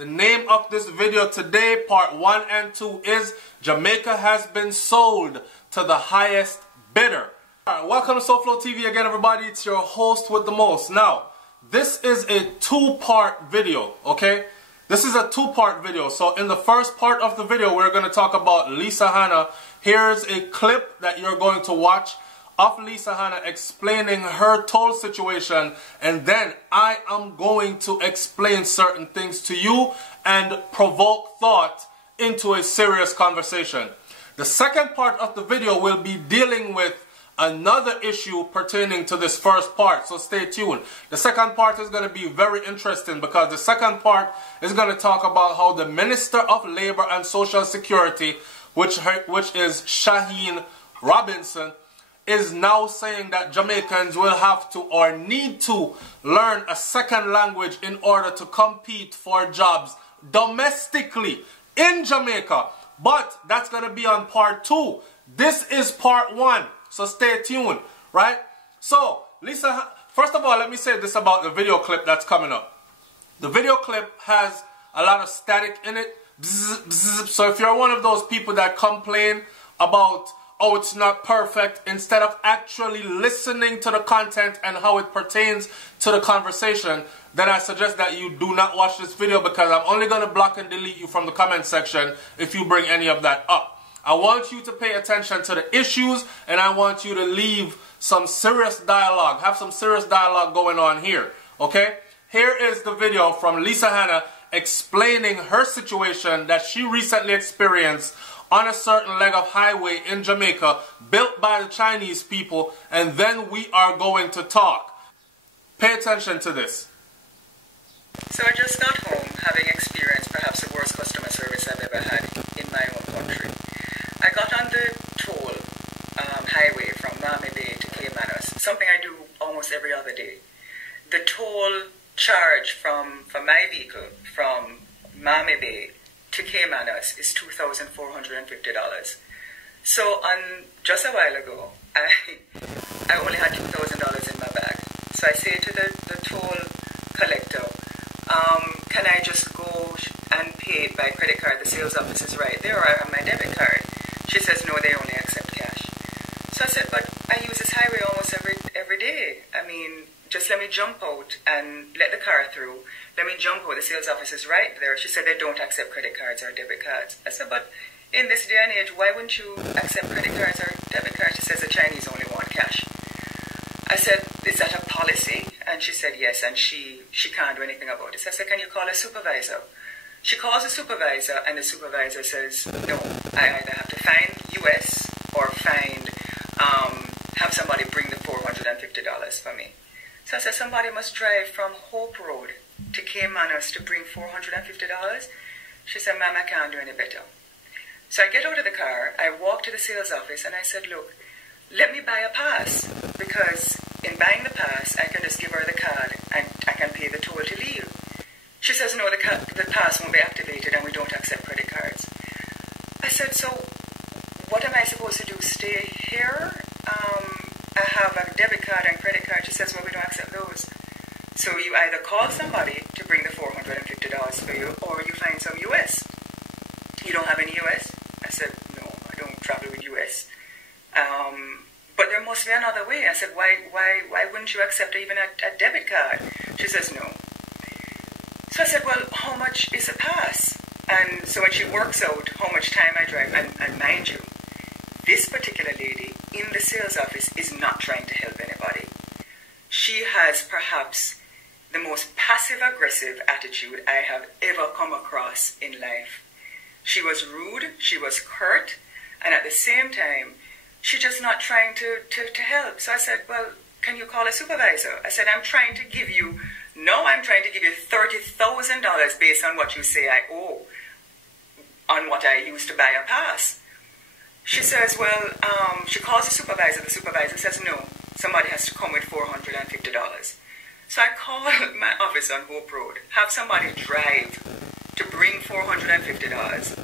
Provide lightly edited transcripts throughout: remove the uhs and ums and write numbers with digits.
The name of this video today, part 1 and 2, is Jamaica has been sold to the highest bidder. Alright, welcome to SouFLoTV again, everybody. It's your host with the most. Now, this is a two-part video, okay? This is a two-part video. So in the first part of the video, we're going to talk about Lisa Hanna. Here's a clip that you're going to watch of Lisa Hanna explaining her toll situation, and then I am going to explain certain things to you and provoke thought into a serious conversation. The second part of the video will be dealing with another issue pertaining to this first part, so stay tuned. The second part is going to be very interesting because the second part is going to talk about how the Minister of Labor and Social Security, which is Shaheen Robinson, is now saying that Jamaicans will have to or need to learn a second language in order to compete for jobs domestically in Jamaica. But that's going to be on part 2. This is part 1, so stay tuned, right? So, Lisa, first of all, let me say this about the video clip that's coming up. The video clip has a lot of static in it. Bzz, bzz. So if you're one of those people that complain about, oh, it's not perfect, instead of actually listening to the content and how it pertains to the conversation, then I suggest that you do not watch this video because I'm only going to block and delete you from the comment section if you bring any of that up. I want you to pay attention to the issues, and I want you to leave some serious dialogue, have some serious dialogue going on here, okay? Here is the video from Lisa Hanna explaining her situation that she recently experienced on a certain leg of highway in Jamaica built by the Chinese people, and then we are going to talk. Pay attention to this. So I just got home having experienced perhaps the worst customer service I've ever had in my own country. I got on the toll highway from Miami Bay to Caymanas, something I do almost every other day. The toll charge from my vehicle from Miami Bay to Caymanas is $2,450. So on just a while ago, I only had $2,000 in my bag. So I say to the toll collector, can I just go and pay it by credit card? The sales office is right there, or I have my debit card. She says, no, they only accept cash. So I said, but I use this highway almost every day. I mean, just let me jump out and let the car through. Let me jump out. The sales office is right there. She said they don't accept credit cards or debit cards. I said, but in this day and age, why wouldn't you accept credit cards or debit cards? She says the Chinese only want cash. I said, is that a policy? And she said yes, and she can't do anything about it. So I said, can you call a supervisor? She calls a supervisor, and the supervisor says, no, I either have to find US or have somebody bring the $450 for me. So I said, somebody must drive from Hope Road to Caymanas to bring $450. She said, ma'am, I can't do any better. So I get out of the car, I walk to the sales office, and I said, look, let me buy a pass, because in buying the pass, I can just give her the card and I can pay the toll to leave. She says, no, the pass won't be activated and we don't accept credit cards. I said, so what am I supposed to do, stay here? I have a debit card and credit card. She says, well, we don't accept those. So you either call somebody to bring the $450 for you, or you find some US. You don't have any US? I said, no, I don't travel with US. But there must be another way. I said, why wouldn't you accept even a debit card? She says, no. So I said, well, how much is a pass? And so when she works out how much time I drive, and mind you, this particular lady in the sales office is not trying to help anybody. She has perhaps the most passive-aggressive attitude I have ever come across in life. She was rude, she was curt, and at the same time, she's just not trying to help. So I said, well, can you call a supervisor? I said, I'm trying to give you $30,000 based on what you say I owe on what I used to buy a pass. She says, well, she calls the supervisor says, no, somebody has to come with $450. So I call my office on Hope Road, have somebody drive to bring $450.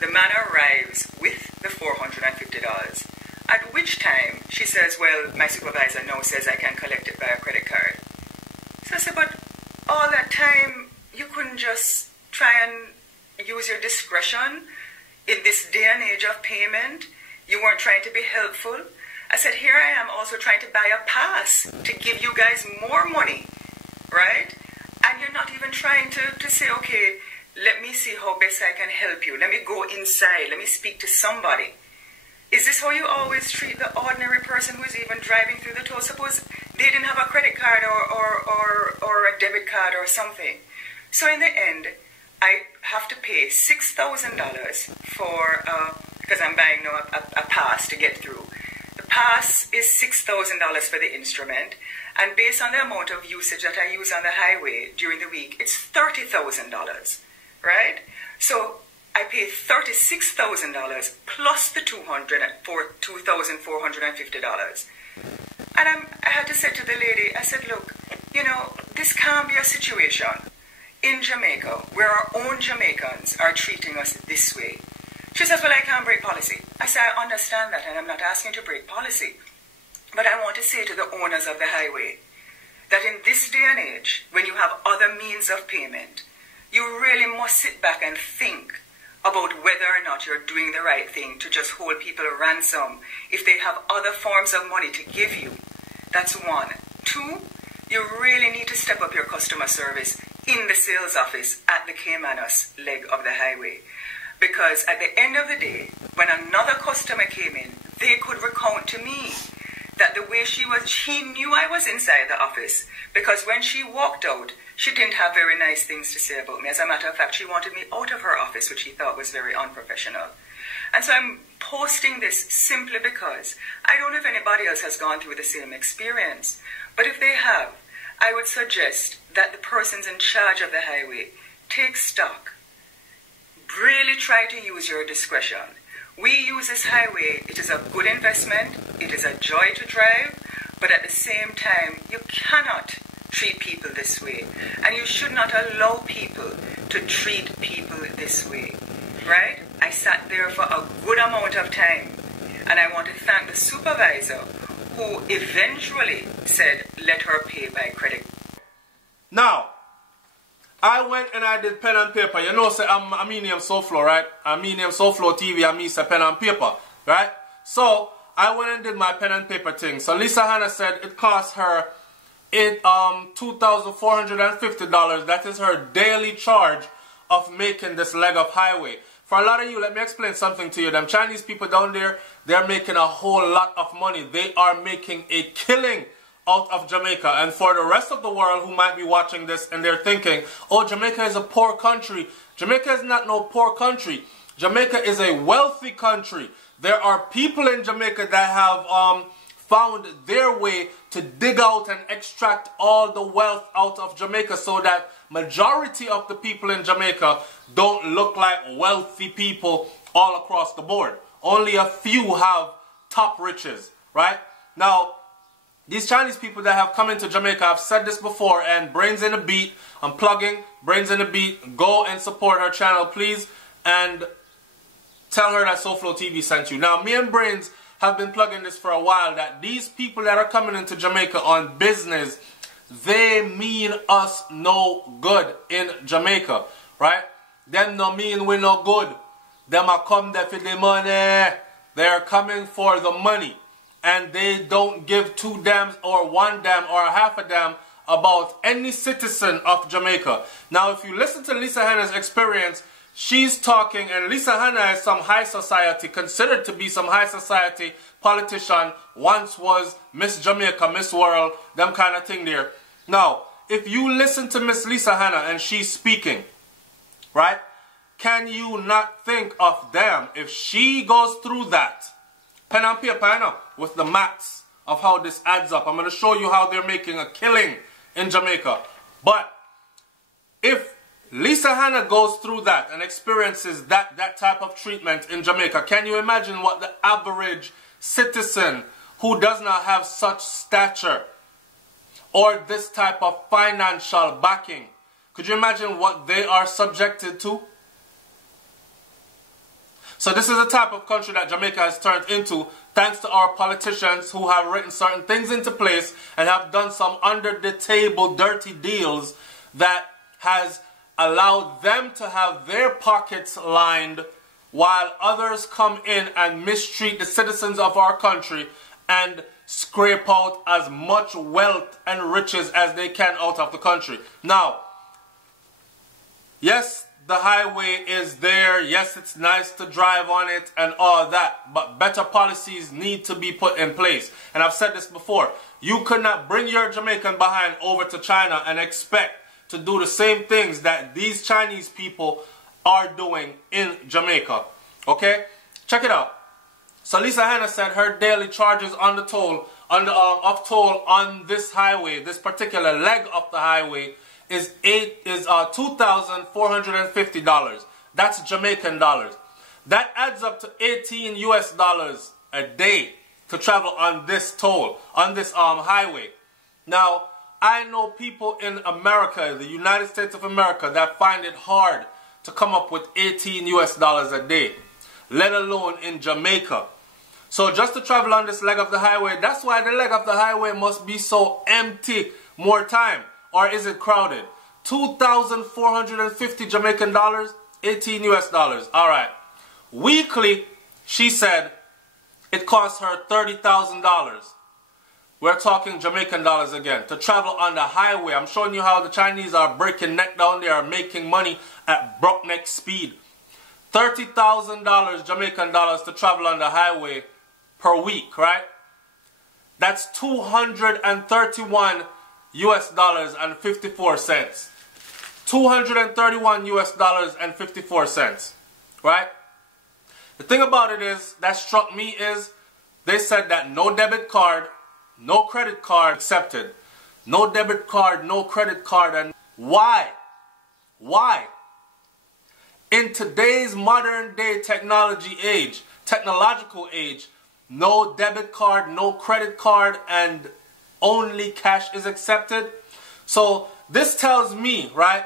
The man arrives with the $450, at which time she says, well, my supervisor now says I can collect it by a credit card. So I said, but all that time you couldn't just try and use your discretion in this day and age of payment? You weren't trying to be helpful. I said, here I am also trying to buy a pass to give you guys more money, right? And you're not even trying to say, okay, let me see how best I can help you. Let me go inside. Let me speak to somebody. Is this how you always treat the ordinary person who's even driving through the toll? Suppose they didn't have a credit card or a debit card or something. So in the end, I have to pay $6,000 for, because I'm buying now a pass to get through. The pass is $6,000 for the instrument, and based on the amount of usage that I use on the highway during the week, it's $30,000, right? So I pay $36,000 plus the $2,450. And I had to say to the lady, I said, look, you know, this can't be a situation in Jamaica where our own Jamaicans are treating us this way. She says, well, I can't break policy. I said, I understand that, and I'm not asking you to break policy. But I want to say to the owners of the highway that in this day and age, when you have other means of payment, you really must sit back and think about whether or not you're doing the right thing to just hold people ransom if they have other forms of money to give you. That's one. Two, you really need to step up your customer service in the sales office at the Caymanos leg of the highway. Because at the end of the day, when another customer came in, they could recount to me that the way she knew I was inside the office, because when she walked out, she didn't have very nice things to say about me. As a matter of fact, she wanted me out of her office, which she thought was very unprofessional. And so I'm posting this simply because I don't know if anybody else has gone through the same experience. But if they have, I would suggest that the persons in charge of the highway take stock. Really try to use your discretion. We use this highway. It is a good investment. It is a joy to drive. But at the same time, you cannot treat people this way. And you should not allow people to treat people this way. Right? I sat there for a good amount of time. And I want to thank the supervisor who eventually said, let her pay by credit. Now, I went and I did pen and paper. You know, say I mean name SouFlo, right? I mean name SouFLoTV, I mean say pen and paper, right? So I went and did my pen and paper thing. So Lisa Hannah said it cost her $2,450. That is her daily charge of making this leg of highway. For a lot of you, let me explain something to you. Them Chinese people down there, they're making a whole lot of money. They are making a killing out of Jamaica. And for the rest of the world who might be watching this and they're thinking, oh, Jamaica is a poor country. Jamaica is not no poor country. Jamaica is a wealthy country. There are people in Jamaica that have found their way to dig out and extract all the wealth out of Jamaica so that majority of the people in Jamaica don't look like wealthy people all across the board. Only a few have top riches, right? Now, these Chinese people that have come into Jamaica, I've said this before, and Brains in the Beat, I'm plugging Brains in the Beat. Go and support her channel, please, and tell her that SouFLoTV sent you. Now, me and Brains have been plugging this for a while, that these people that are coming into Jamaica on business, they mean us no good in Jamaica, right? Them no mean we no good. Them are come there for the money. They're coming for the money. And they don't give two dams or one dam or half a dam about any citizen of Jamaica. Now, if you listen to Lisa Hannah's experience, she's talking, and Lisa Hannah is some high society, considered to be some high society politician, once was Miss Jamaica, Miss World, them kind of thing there. Now, if you listen to Miss Lisa Hannah and she's speaking, right, can you not think of them if she goes through that? Pen and paper, I know, with the maths of how this adds up. I'm going to show you how they're making a killing in Jamaica. But if Lisa Hannah goes through that and experiences that type of treatment in Jamaica, can you imagine what the average citizen who does not have such stature or this type of financial backing, could you imagine what they are subjected to? So this is the type of country that Jamaica has turned into, thanks to our politicians who have written certain things into place and have done some under the table dirty deals that has allow them to have their pockets lined while others come in and mistreat the citizens of our country and scrape out as much wealth and riches as they can out of the country. Now, yes, the highway is there. Yes, it's nice to drive on it and all that. But better policies need to be put in place. And I've said this before. You could not bring your Jamaican behind over to China and expect to do the same things that these Chinese people are doing in Jamaica. Okay? Check it out. So Lisa Hanna said her daily charges on the toll, of toll on this highway, this particular leg of the highway, is $2,450. That's Jamaican dollars. That adds up to 18 US dollars a day to travel on this toll, on this highway. Now, I know people in America, the United States of America, that find it hard to come up with 18 US dollars a day, let alone in Jamaica. So just to travel on this leg of the highway, that's why the leg of the highway must be so empty more time. Or is it crowded? 2,450 Jamaican dollars, 18 US dollars. All right. Weekly, she said, it costs her $30,000. We're talking Jamaican dollars again. To travel on the highway. I'm showing you how the Chinese are breaking neck down. They are making money at breakneck speed. $30,000 Jamaican dollars to travel on the highway per week, right? That's 231 US dollars and 54 cents. 231 US dollars and 54 cents. Right? The thing about it is, that struck me is, they said that no debit card, no credit card accepted. No debit card, no credit card. And why? Why? In today's modern day technological age, no debit card, no credit card, and only cash is accepted. So this tells me, right,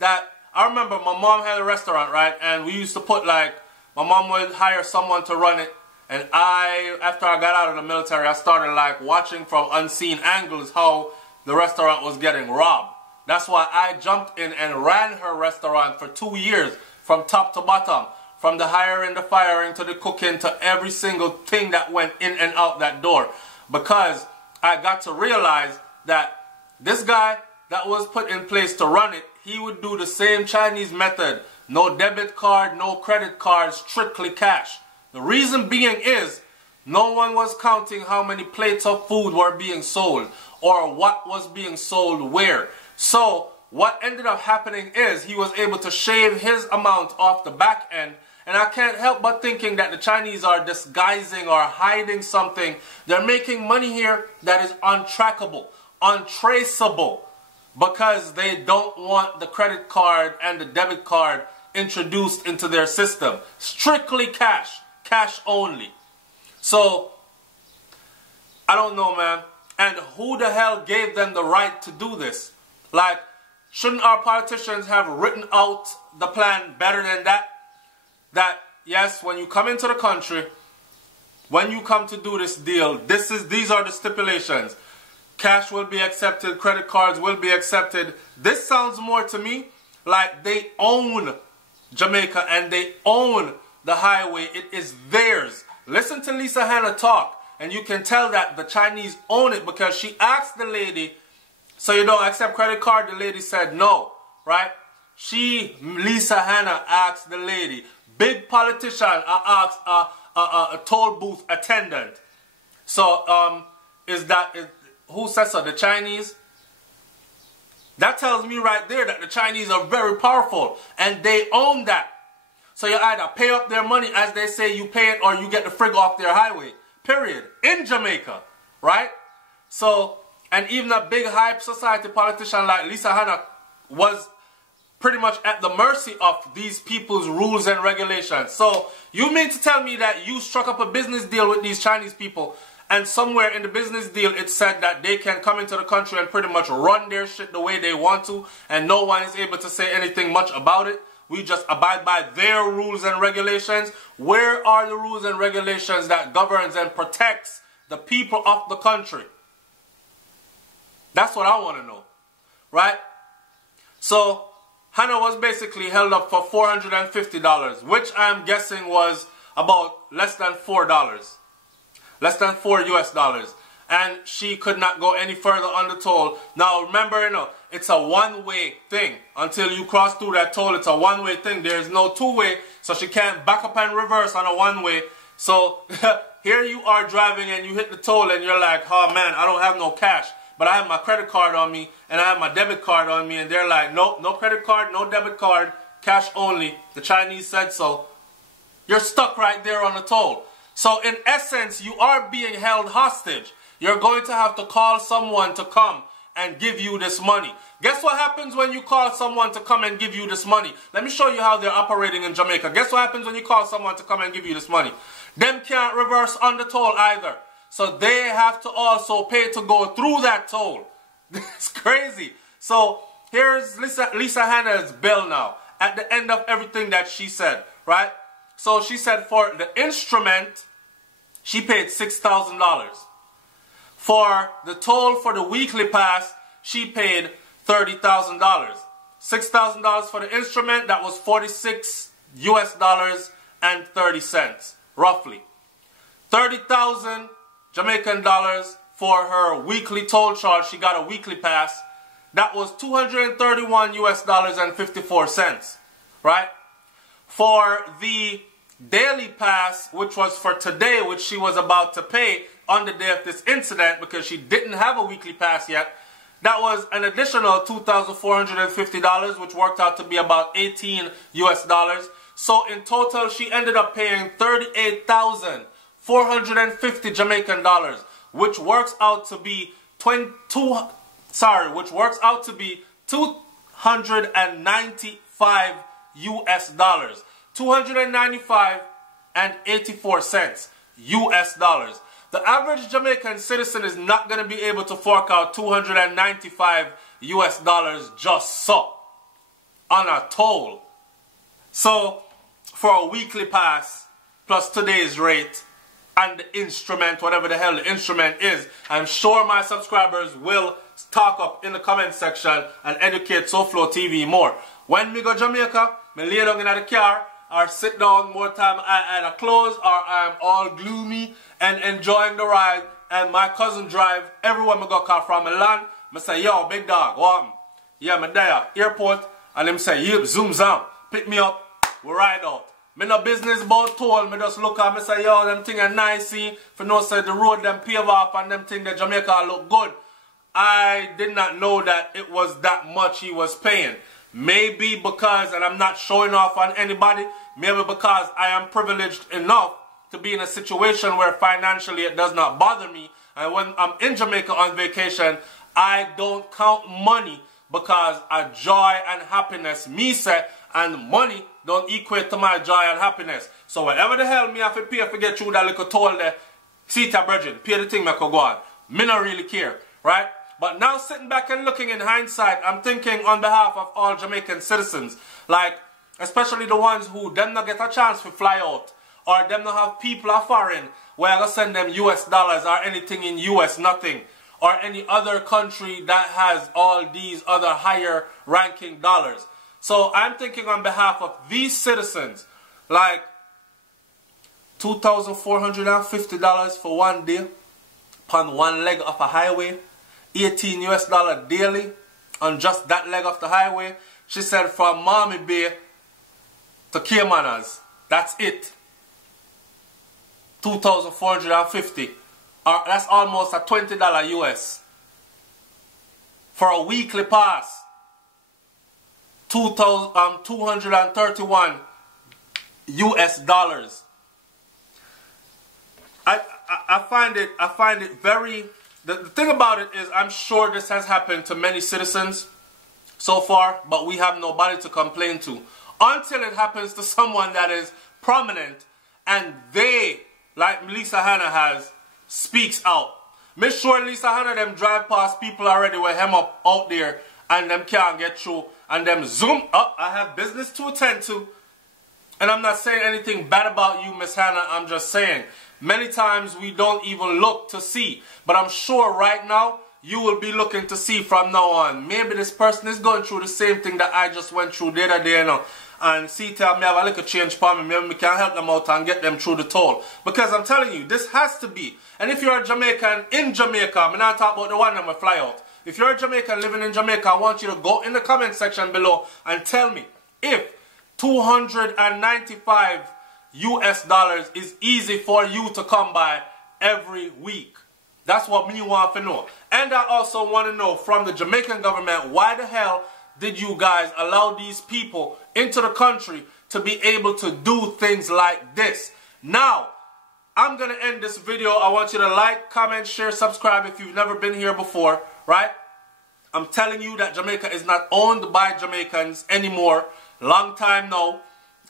that I remember my mom had a restaurant, right, and we used to put my mom would hire someone to run it, and after I got out of the military, I started watching from unseen angles how the restaurant was getting robbed. That's why I jumped in and ran her restaurant for 2 years, from top to bottom, from the hiring, the firing, to the cooking, to every single thing that went in and out that door, because I got to realize that this guy that was put in place to run it, he would do the same Chinese method. No debit card, no credit card, strictly cash. The reason being is, no one was counting how many plates of food were being sold or what was being sold where. So what ended up happening is he was able to shave his amount off the back end. And I can't help but thinking that the Chinese are disguising or hiding something. They're making money here that is untrackable, untraceable, because they don't want the credit card and the debit card introduced into their system. Strictly cash, cash only. So, I don't know, man. And who the hell gave them the right to do this? Shouldn't our politicians have written out the plan better than that? That, yes, when you come into the country, when you come to do this deal, these are the stipulations. Cash will be accepted, credit cards will be accepted. This sounds more to me like they own Jamaica and they own the highway. It is theirs. Listen to Lisa Hanna talk, and you can tell that the Chinese own it, because she asked the lady, so you don't accept credit card? The lady said no, right? Lisa Hanna asked the lady, big politician, asked a toll booth attendant. So, who says so? The Chinese? That tells me right there that the Chinese are very powerful and they own that. So you either pay up their money, as they say, you pay it, or you get the frig off their highway. Period. In Jamaica. Right? So, and even a big high society politician like Lisa Hanna was pretty much at the mercy of these people's rules and regulations. So, you mean to tell me that you struck up a business deal with these Chinese people, and somewhere in the business deal it said that they can come into the country and pretty much run their shit the way they want to, and no one is able to say anything much about it? We just abide by their rules and regulations. Where are the rules and regulations that governs and protects the people of the country? That's what I want to know. Right? So, Hannah was basically held up for $450, which I'm guessing was about less than $4. Less than $4 US. And she could not go any further on the toll. Now remember, you know, it's a one-way thing. Until you cross through that toll, it's a one-way thing. There's no two-way, so she can't back up and reverse on a one-way. So here you are driving and you hit the toll and you're like, oh man, I don't have no cash. But I have my credit card on me and I have my debit card on me, and they're like, nope, no credit card, no debit card, cash only. The Chinese said so. You're stuck right there on the toll. So in essence, you are being held hostage. You're going to have to call someone to come and give you this money. Guess what happens when you call someone to come and give you this money? Let me show you how they're operating in Jamaica. Guess what happens when you call someone to come and give you this money? Them can't reverse on the toll either. So they have to also pay to go through that toll. It's crazy. So here's Lisa Hannah's bill now. At the end of everything that she said, right? So she said for the instrument, she paid $6,000. For the toll for the weekly pass, she paid $30,000. $6,000 for the instrument, that was $46 US and 30 cents, roughly. 30,000 Jamaican dollars for her weekly toll charge. She got a weekly pass. That was $231 US and 54 cents, right? For the daily pass, which was for today, which she was about to pay on the day of this incident because she didn't have a weekly pass yet, that was an additional $2,450, which worked out to be about 18 US. So in total, she ended up paying 38,450 Jamaican dollars, which works out to be $295 US. 295 and 84 cents US dollars. The average Jamaican citizen is not going to be able to fork out $295 US just so on a toll. So for a weekly pass plus today's rate and the instrument, whatever the hell the instrument is, I'm sure my subscribers will talk up in the comment section and educate SouFLoTV more. When me go Jamaica, me lay down in the car or sit down more time, I either close or I'm all gloomy and enjoying the ride, and my cousin drive everywhere me go car from Milan. Me say, yo, big dog, what? Yeah, me there, airport, and them say, yep, zoom down, pick me up, we ride out. Me no business about toll, me just look at me say, yo, them thing are nice, see, for no say the road them pave off and them thing that Jamaica look good. I did not know that it was that much he was paying. Maybe because, and I'm not showing off on anybody, maybe because I am privileged enough to be in a situation where financially it does not bother me. And when I'm in Jamaica on vacation, I don't count money because a joy and happiness me say, and money don't equate to my joy and happiness. So whatever the hell me have to pay to get through that little toll there, see it, Virgin, pay the thing me could go on. Me not really care, right? But now sitting back and looking in hindsight, I'm thinking on behalf of all Jamaican citizens, like especially the ones who them not get a chance to fly out, or them not have people are foreign where I gonna send them US dollars or anything in US nothing, or any other country that has all these other higher ranking dollars. So I'm thinking on behalf of these citizens, like $2,450 for one day upon one leg of a highway, 18 US dollar daily on just that leg of the highway. She said from Miami Bay to Caymanas, that's it. 2,450. That's almost a $20 US. For a weekly pass, 231 US dollars. I find it very. The thing about it is, I'm sure this has happened to many citizens so far, but we have nobody to complain to. Until it happens to someone that is prominent and they, like Lisa Hannah has, speaks out. Make sure Lisa Hannah them drive past people already with him up out there and them can't get through and them zoom up. I have business to attend to. And I'm not saying anything bad about you, Miss Hannah. I'm just saying many times we don't even look to see. But I'm sure right now you will be looking to see from now on. Maybe this person is going through the same thing that I just went through the other day, you know, and see tell me have a little change for me. Maybe we can help them out and get them through the toll. Because I'm telling you, this has to be. And if you're a Jamaican in Jamaica, I'm not talking about the one that will fly out. If you're a Jamaican living in Jamaica, I want you to go in the comment section below and tell me if $295 US is easy for you to come by every week. That's what me want to know. And I also want to know from the Jamaican government, why the hell did you guys allow these people into the country to be able to do things like this? Now, I'm going to end this video. I want you to like, comment, share, subscribe if you've never been here before, right? I'm telling you that Jamaica is not owned by Jamaicans anymore. Long time now.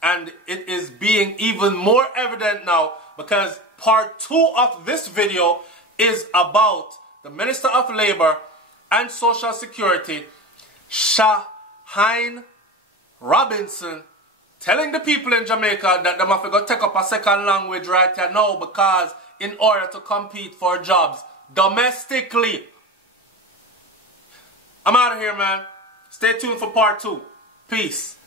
And it is being even more evident now because part 2 of this video is about the Minister of Labor and Social Security, Shahine Robinson, telling the people in Jamaica that they have to go take up a second language right here now because in order to compete for jobs domestically. I'm out of here, man. Stay tuned for part 2. Peace.